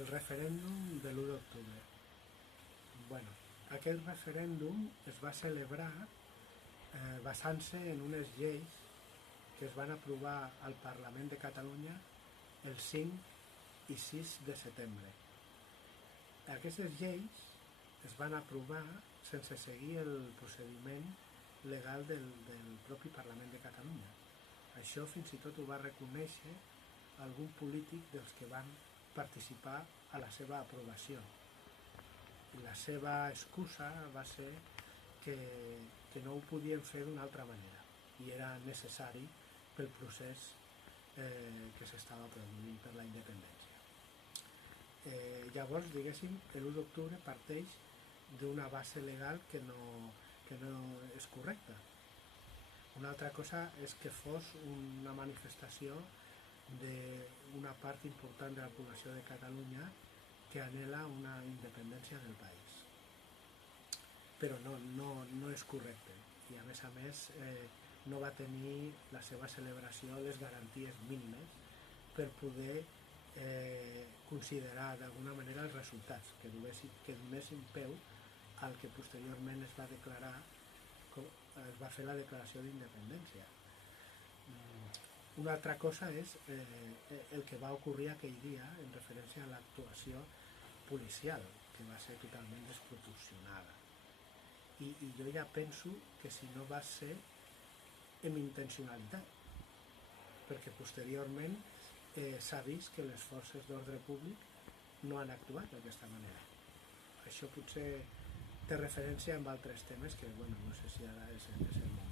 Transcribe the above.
el referèndum de l'1 d'octubre. Bueno, aquest referèndum es va celebrar basant-se en unes lleis que es van aprovar al Parlament de Catalunya el 5 i 6 de setembre. Aquestes lleis es van aprovar sense seguir el procediment legal del propi Parlament de Catalunya. Això fins i tot ho va reconèixer algun polític dels que van participar a la seva aprovació. La seva excusa va ser que no ho podien fer d'una altra manera i era necessari pel procés que s'estava produint per la independència. Llavors, diguéssim, l'1 d'octubre parteix d'una base legal que no és correcta. Una altra cosa és que fos una manifestació d'una part important de la població de Catalunya que anhela una independència del país. Però no és correcte i a més no va tenir la seva celebració les garanties mínimes per poder considerar d'alguna manera els resultats que donessin peu al que posteriorment es va declarar, es va fer la declaració d'independència. Una altra cosa és el que va ocorrir aquell dia en referència a l'actuació policial, que va ser totalment desproporcionada. I jo ja penso que si no va ser amb intencionalitat, perquè posteriorment s'ha vist que les forces d'ordre públic no han actuat d'aquesta manera. Això potser té referència amb altres temes que no sé si ara és el moment.